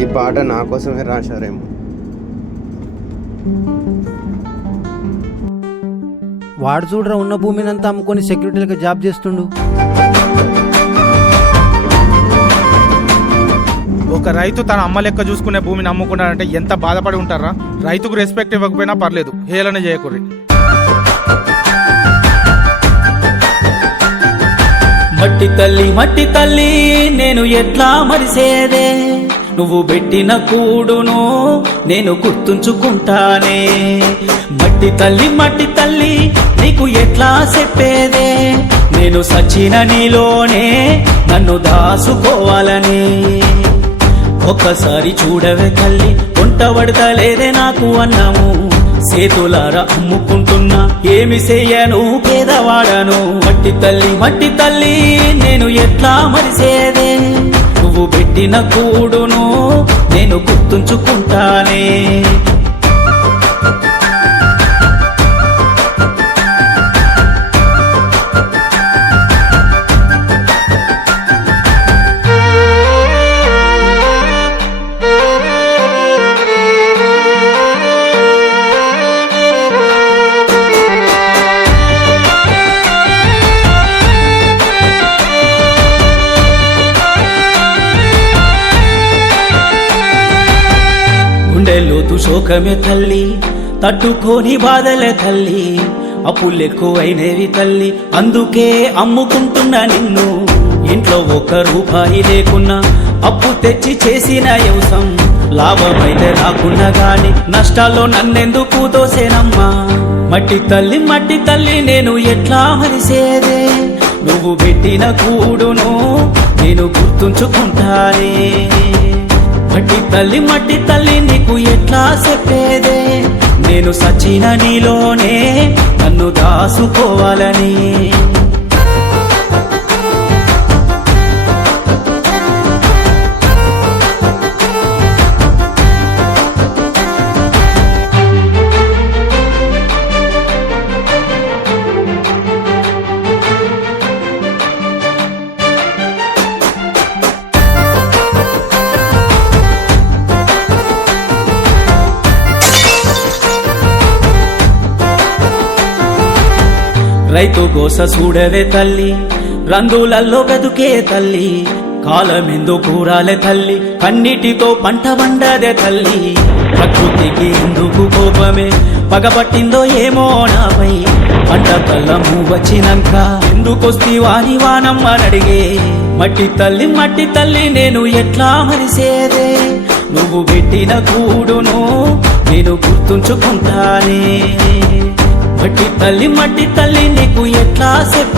ఈ పాట నా కోసమే రాశారేమో. వాడు చూడరా ఉన్న భూమినంతా అమ్ముకొని సెక్యూరిటీలకు జాబ్ చేస్తుండు. ఒక రైతు తన అమ్మ లెక్క చూసుకునే భూమిని అమ్ముకున్నాడంటే ఎంత బాధపడి ఉంటారా. రైతుకు రెస్పెక్ట్ ఇవ్వకపోయినా పర్లేదు, హేళన చేయకూడదు. మట్టి తల్లి నేను ఎట్లా మరిసేదే, నువ్వు పెట్టిన కూడును నేను గుర్తుంచుకుంటానే. మట్టి తల్లి నీకు ఎట్లా చెప్పేదే, నేను సచిన నీలోనే నన్ను దాసుకోవాలని. ఒక్కసారి చూడవే తల్లి, వంట పడతలేదే నాకు అన్నాము. సేతులారా అమ్ముకుంటున్నా ఏమి చెయ్యను పేదవాడను. మట్టి తల్లి నేను ఎట్లా మరిసేదే, నువ్వు పెట్టిన కూడును నేను గుర్తుంచుకుంటానే. గుండెలోతు శోకమే తల్లి, తట్టుకోని బాధలే తల్లి. అప్పులెక్కువైనవి తల్లి, అందుకే అమ్ముకుంటున్నా నిన్ను. ఇంట్లో ఒక్క రూపాయి లేకున్నా అప్పు తెచ్చి చేసిన వ్యవసాయం లాభమైతే రాకున్నా గాని నష్టాల్లో నన్నెందుకు దోసేనమ్మా. మట్టి తల్లి నేను ఎట్లా మరిసేదే, నువ్వు పెట్టిన కూడును నేను గుర్తుంచుకుంటానే. మట్టి తల్లి నీకు ఎట్లా చెప్పేదే, నేను సచిన నీలోనే నన్ను దాసుకోవాలని. రైతు గోస చూడవే తల్లి, రంగులల్లో బతుకే తల్లి. కాలమెందు కూరాలే తల్లి, కన్నిటితో పంట వండదే తల్లి. ప్రకృతికి ఎందుకు కోపమే పగపట్టిందో ఏమో నాపై. పంట కళ్ళము వచ్చినాక ఎందుకొస్తి వాని వానమ్మనడిగే. మట్టి తల్లి నేను ఎట్లా మరిసేదే, నువ్వు పెట్టిన కూడును నేను గుర్తుంచుకుంటానే. మట్టి తల్లి నీకు ఎట్లా చెప్పే